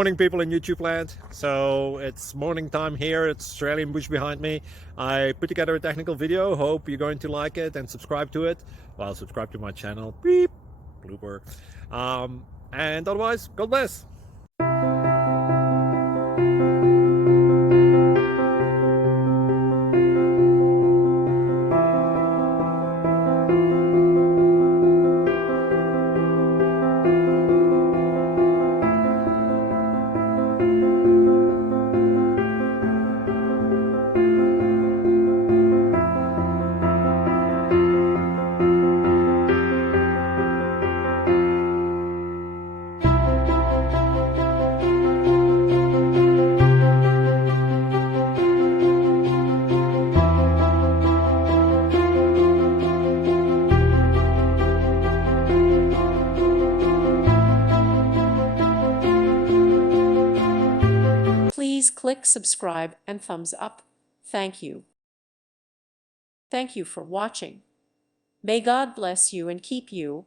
Morning, people in YouTube land. So it's morning time here. It's Australian bush behind me. I put together a technical video. Hope you're going to like it and subscribe to it. Well, subscribe to my channel. Beep, blooper. And otherwise, God bless. Please click subscribe and thumbs up. Thank you. Thank you for watching. May God bless you and keep you.